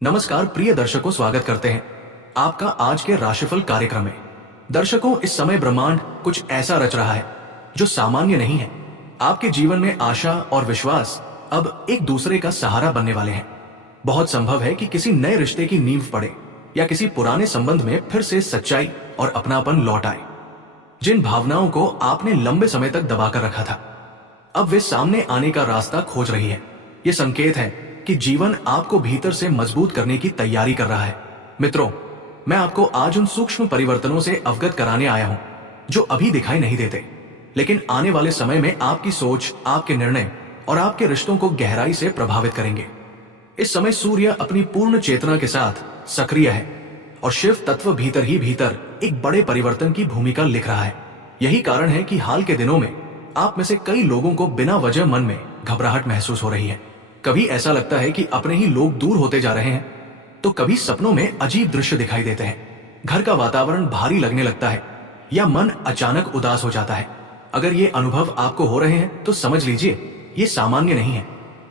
नमस्कार प्रिय दर्शकों, स्वागत करते हैं आपका आज के राशिफल कार्यक्रम में। दर्शकों, इस समय ब्रह्मांड कुछ ऐसा रच रहा है जो सामान्य नहीं है। आपके जीवन में आशा और विश्वास अब एक दूसरे का सहारा बनने वाले हैं। बहुत संभव है कि किसी नए रिश्ते की नींव पड़े या किसी पुराने संबंध में फिर से सच्चाई और अपनापन लौट आए। जिन भावनाओं को आपने लंबे समय तक दबाकर रखा था, अब वे सामने आने का रास्ता खोज रही है। ये संकेत है कि जीवन आपको भीतर से मजबूत करने की तैयारी कर रहा है। मित्रों, मैं आपको आज उन सूक्ष्म परिवर्तनों से अवगत कराने आया हूं जो अभी दिखाई नहीं देते, लेकिन आने वाले समय में आपकी सोच, आपके निर्णय और आपके रिश्तों को गहराई से प्रभावित करेंगे। इस समय सूर्य अपनी पूर्ण चेतना के साथ सक्रिय है और शिव तत्व भीतर ही भीतर एक बड़े परिवर्तन की भूमिका लिख रहा है। यही कारण है कि हाल के दिनों में आप में से कई लोगों को बिना वजह मन में घबराहट महसूस हो रही है। कभी ऐसा लगता है कि अपने ही लोग दूर होते जा रहे हैं, तो कभी सपनों में अजीब दृश्य दिखाई देते हैं। घर का वातावरण भारी लगने लगता है या मन अचानक उदास हो जाता है। अगर ये अनुभव आपको हो रहे हैं तो समझ लीजिए ये सामान्य नहीं है।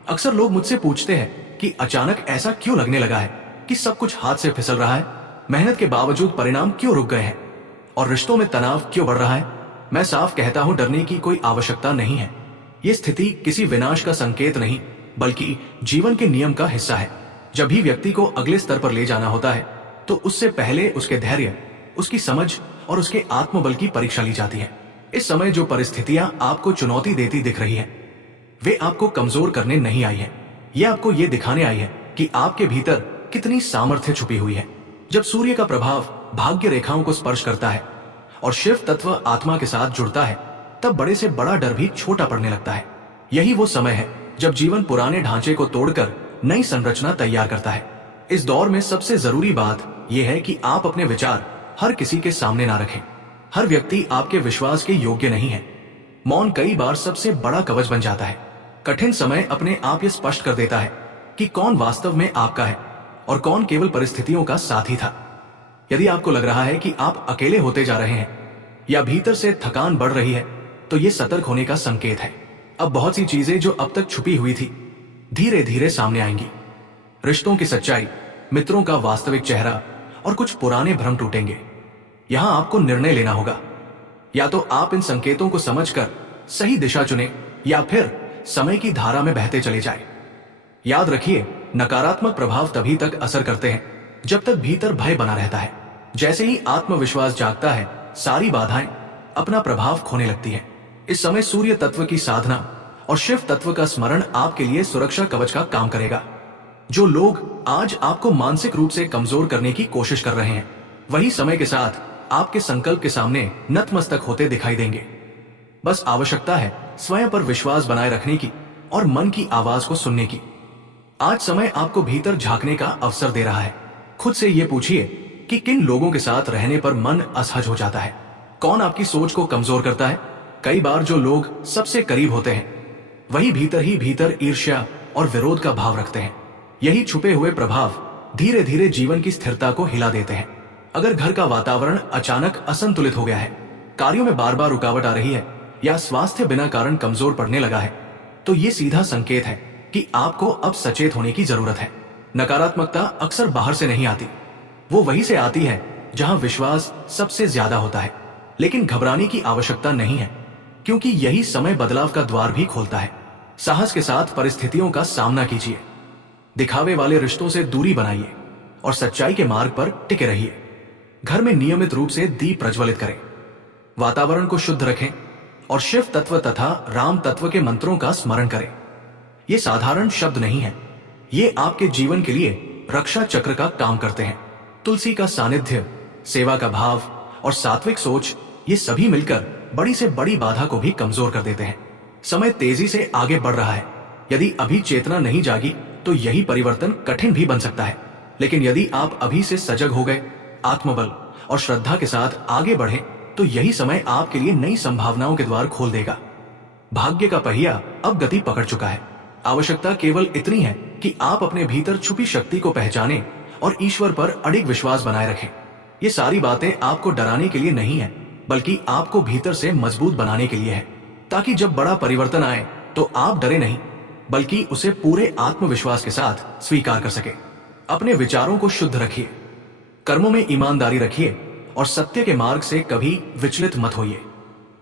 अक्सर लोग मुझसे पूछते हैं कि अचानक ऐसा क्यों लगने लगा है, कि सब कुछ हाथ से फिसल रहा है, मेहनत के बावजूद परिणाम क्यों रुक गए हैं और रिश्तों में तनाव क्यों बढ़ रहा है। मैं साफ कहता हूं, डरने की कोई आवश्यकता नहीं है। ये स्थिति किसी विनाश का संकेत नहीं, बल्कि जीवन के नियम का हिस्सा है। जब भी व्यक्ति को अगले स्तर पर ले जाना होता है, तो उससे पहले उसके धैर्य, उसकी समझ और उसके आत्मबल की परीक्षा ली जाती है। इस समय जो परिस्थितियां आपको चुनौती देती दिख रही है, वे आपको कमजोर करने नहीं आई है। ये आपको ये दिखाने आई है कि आपके भीतर कितनी सामर्थ्य छुपी हुई है। जब सूर्य का प्रभाव भाग्य रेखाओं को स्पर्श करता है और शिव तत्व आत्मा के साथ जुड़ता है, तब बड़े से बड़ा डर भी छोटा पड़ने लगता है। यही वो समय है जब जीवन पुराने ढांचे को तोड़कर नई संरचना तैयार करता है। इस दौर में सबसे जरूरी बात यह है कि आप अपने विचार हर किसी के सामने ना रखें। हर व्यक्ति आपके विश्वास के योग्य नहीं है। मौन कई बार सबसे बड़ा कवच बन जाता है। कठिन समय अपने आप ये स्पष्ट कर देता है कि कौन वास्तव में आपका है और कौन केवल परिस्थितियों का साथी था। यदि आपको लग रहा है कि आप अकेले होते जा रहे हैं या भीतर से थकान बढ़ रही है, तो ये सतर्क होने का संकेत है। अब बहुत सी चीजें जो अब तक छुपी हुई थी, धीरे धीरे सामने आएंगी। रिश्तों की सच्चाई, मित्रों का वास्तविक चेहरा और कुछ पुराने भ्रम टूटेंगे। यहां आपको निर्णय लेना होगा। या तो आप इन संकेतों को समझकर सही दिशा चुने या फिर समय की धारा में बहते चले जाए। याद रखिए, नकारात्मक प्रभाव तभी तक असर करते हैं जब तक भीतर भय बना रहता है। जैसे ही आत्मविश्वास जागता है, सारी बाधाएं अपना प्रभाव खोने लगती है। इस समय सूर्य तत्व की साधना और शिव तत्व का स्मरण आपके लिए सुरक्षा कवच का काम करेगा। जो लोग आज आपको मानसिक रूप से कमजोर करने की कोशिश कर रहे हैं, वही समय के साथ आपके संकल्प के सामने नतमस्तक होते दिखाई देंगे। बस आवश्यकता है स्वयं पर विश्वास बनाए रखने की और मन की आवाज को सुनने की। आज समय आपको भीतर झांकने का अवसर दे रहा है। खुद से ये पूछिए कि किन लोगों के साथ रहने पर मन असहज हो जाता है। कौन आपकी सोच को कमजोर करता है। कई बार जो लोग सबसे करीब होते हैं, वही भीतर ही भीतर ईर्ष्या और विरोध का भाव रखते हैं। यही छुपे हुए प्रभाव धीरे धीरे जीवन की स्थिरता को हिला देते हैं। अगर घर का वातावरण अचानक असंतुलित हो गया है, कार्यों में बार बार रुकावट आ रही है या स्वास्थ्य बिना कारण कमजोर पड़ने लगा है, तो ये सीधा संकेत है कि आपको अब सचेत होने की जरूरत है। नकारात्मकता अक्सर बाहर से नहीं आती, वो वहीं से आती है जहां विश्वास सबसे ज्यादा होता है। लेकिन घबराने की आवश्यकता नहीं है, क्योंकि यही समय बदलाव का द्वार भी खोलता है। साहस के साथ परिस्थितियों का सामना कीजिए, दिखावे वाले रिश्तों से दूरी बनाइए और सच्चाई के मार्ग पर टिके रहिए। घर में नियमित रूप से दीप प्रज्वलित करें, वातावरण को शुद्ध रखें और शिव तत्व तथा राम तत्व के मंत्रों का स्मरण करें। ये साधारण शब्द नहीं है, ये आपके जीवन के लिए रक्षा चक्र का काम करते हैं। तुलसी का सानिध्य, सेवा का भाव और सात्विक सोच, ये सभी मिलकर बड़ी से बड़ी बाधा को भी कमजोर कर देते हैं। समय तेजी से आगे बढ़ रहा है। यदि अभी चेतना नहीं जागी तो यही परिवर्तन कठिन भी बन सकता है। लेकिन यदि आप अभी से सजग हो गए, आत्मबल और श्रद्धा के साथ आगे बढ़े, तो यही समय आपके लिए नई संभावनाओं के द्वार खोल देगा। भाग्य का पहिया अब गति पकड़ चुका है। आवश्यकता केवल इतनी है कि आप अपने भीतर छुपी शक्ति को पहचानें और ईश्वर पर अडिग विश्वास बनाए रखें। ये सारी बातें आपको डराने के लिए नहीं है, बल्कि आपको भीतर से मजबूत बनाने के लिए है, ताकि जब बड़ा परिवर्तन आए तो आप डरे नहीं, बल्कि उसे पूरे आत्मविश्वास के साथ स्वीकार कर सके। अपने विचारों को शुद्ध रखिए, कर्मों में ईमानदारी रखिए और सत्य के मार्ग से कभी विचलित मत होइए।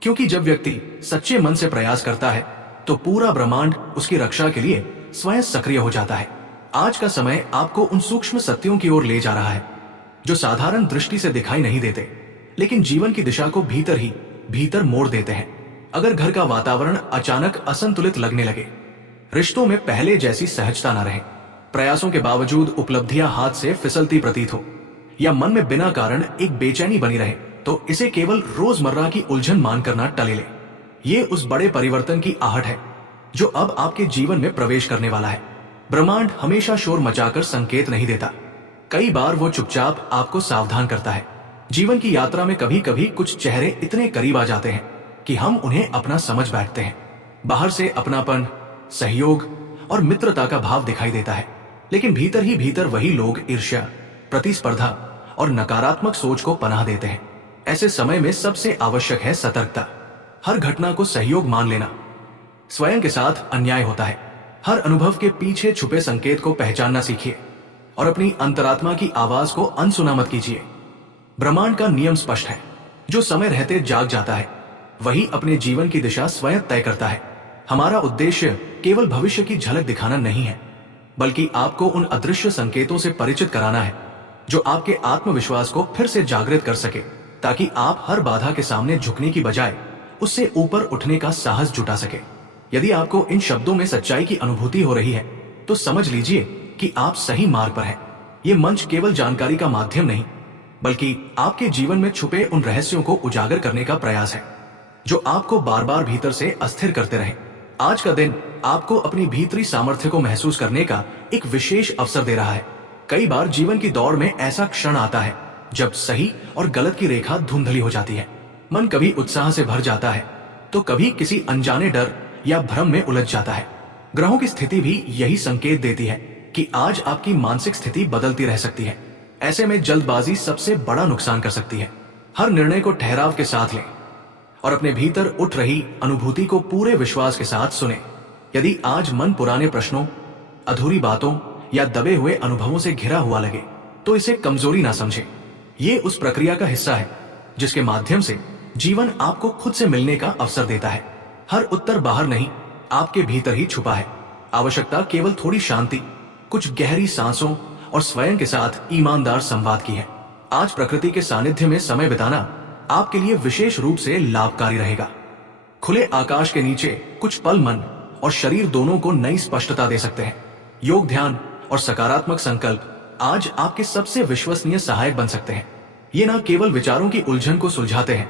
क्योंकि जब व्यक्ति सच्चे मन से प्रयास करता है तो पूरा ब्रह्मांड उसकी रक्षा के लिए स्वयं सक्रिय हो जाता है। आज का समय आपको उन सूक्ष्म सत्यों की ओर ले जा रहा है जो साधारण दृष्टि से दिखाई नहीं देते, लेकिन जीवन की दिशा को भीतर ही भीतर मोड़ देते हैं। अगर घर का वातावरण अचानक असंतुलित लगने लगे, रिश्तों में पहले जैसी सहजता न रहे, प्रयासों के बावजूद उपलब्धियां हाथ से फिसलती प्रतीत हो, या मन में बिना कारण एक बेचैनी बनी रहे, तो इसे केवल रोजमर्रा की उलझन मानकर ना टले ले। ये उस बड़े परिवर्तन की आहट है जो अब आपके जीवन में प्रवेश करने वाला है। ब्रह्मांड हमेशा शोर मचाकर संकेत नहीं देता, कई बार वो चुपचाप आपको सावधान करता है। जीवन की यात्रा में कभी कभी कुछ चेहरे इतने करीब आ जाते हैं कि हम उन्हें अपना समझ बैठते हैं। बाहर से अपनापन, सहयोग और मित्रता का भाव दिखाई देता है, लेकिन भीतर ही भीतर वही लोग ईर्ष्या, प्रतिस्पर्धा और नकारात्मक सोच को पनाह देते हैं। ऐसे समय में सबसे आवश्यक है सतर्कता। हर घटना को सहयोग मान लेना स्वयं के साथ अन्याय होता है। हर अनुभव के पीछे छुपे संकेत को पहचानना सीखिए और अपनी अंतरात्मा की आवाज को अनसुना मत कीजिए। ब्रह्मांड का नियम स्पष्ट है, जो समय रहते जाग जाता है वही अपने जीवन की दिशा स्वयं तय करता है। हमारा उद्देश्य केवल भविष्य की झलक दिखाना नहीं है, बल्कि आपको उन अदृश्य संकेतों से परिचित कराना है जो आपके आत्मविश्वास को फिर से जागृत कर सके, ताकि आप हर बाधा के सामने झुकने की बजाय उससे ऊपर उठने का साहस जुटा सके। यदि आपको इन शब्दों में सच्चाई की अनुभूति हो रही है तो समझ लीजिए कि आप सही मार्ग पर हैं। ये मंच केवल जानकारी का माध्यम नहीं, बल्कि आपके जीवन में छुपे उन रहस्यों को उजागर करने का प्रयास है जो आपको बार बार भीतर से अस्थिर करते रहे। आज का दिन आपको अपनी भीतरी सामर्थ्य को महसूस करने का एक विशेष अवसर दे रहा है। कई बार जीवन की दौड़ में ऐसा क्षण आता है जब सही और गलत की रेखा धुंधली हो जाती है। मन कभी उत्साह से भर जाता है तो कभी किसी अनजाने डर या भ्रम में उलझ जाता है। ग्रहों की स्थिति भी यही संकेत देती है कि आज आपकी मानसिक स्थिति बदलती रह सकती है। ऐसे में जल्दबाजी सबसे बड़ा नुकसान कर सकती है। हर निर्णय को ठहराव के साथ लें और अपने भीतर उठ रही अनुभूति को पूरे विश्वास के साथ सुने। यदि आज मन पुराने प्रश्नों, अधूरी बातों या दबे हुए अनुभवों से घिरा हुआ लगे तो इसे कमजोरी ना समझे। ये उस प्रक्रिया का हिस्सा है जिसके माध्यम से जीवन आपको खुद से मिलने का अवसर देता है। हर उत्तर बाहर नहीं, आपके भीतर ही छुपा है। आवश्यकता केवल थोड़ी शांति, कुछ गहरी सांसों और स्वयं के साथ ईमानदार संवाद की है। आज प्रकृति के सानिध्य में समय बिताना आपके लिए विशेष रूप से लाभकारी रहेगा। खुले आकाश के नीचे कुछ पल मन और शरीर दोनों को नई स्पष्टता दे सकते हैं। योग, ध्यान और सकारात्मक संकल्प आज आपके सबसे विश्वसनीय सहायक बन सकते हैं। ये न केवल विचारों की उलझन को सुलझाते हैं,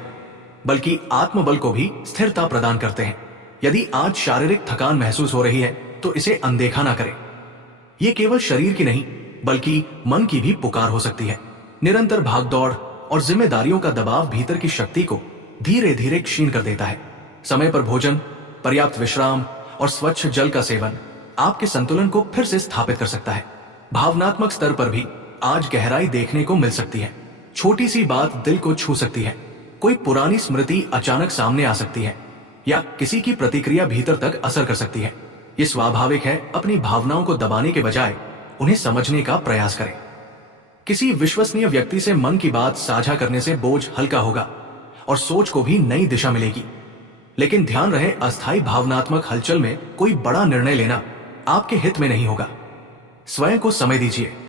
बल्कि आत्मबल को भी स्थिरता प्रदान करते हैं। यदि आज शारीरिक थकान महसूस हो रही है तो इसे अनदेखा ना करें। ये केवल शरीर की नहीं, बल्कि मन की भी पुकार हो सकती है। निरंतर भागदौड़ और जिम्मेदारियों का दबाव भीतर की शक्ति को धीरे धीरे क्षीण कर देता है। समय पर भोजन, पर्याप्त विश्राम और स्वच्छ जल का सेवन आपके संतुलन को फिर से स्थापित कर सकता है। भावनात्मक स्तर पर भी आज गहराई देखने को मिल सकती है। छोटी सी बात दिल को छू सकती है, कोई पुरानी स्मृति अचानक सामने आ सकती है, या किसी की प्रतिक्रिया भीतर तक असर कर सकती है। ये स्वाभाविक है। अपनी भावनाओं को दबाने के बजाय उन्हें समझने का प्रयास करें। किसी विश्वसनीय व्यक्ति से मन की बात साझा करने से बोझ हल्का होगा और सोच को भी नई दिशा मिलेगी। लेकिन ध्यान रहे, अस्थायी भावनात्मक हलचल में कोई बड़ा निर्णय लेना आपके हित में नहीं होगा। स्वयं को समय दीजिए।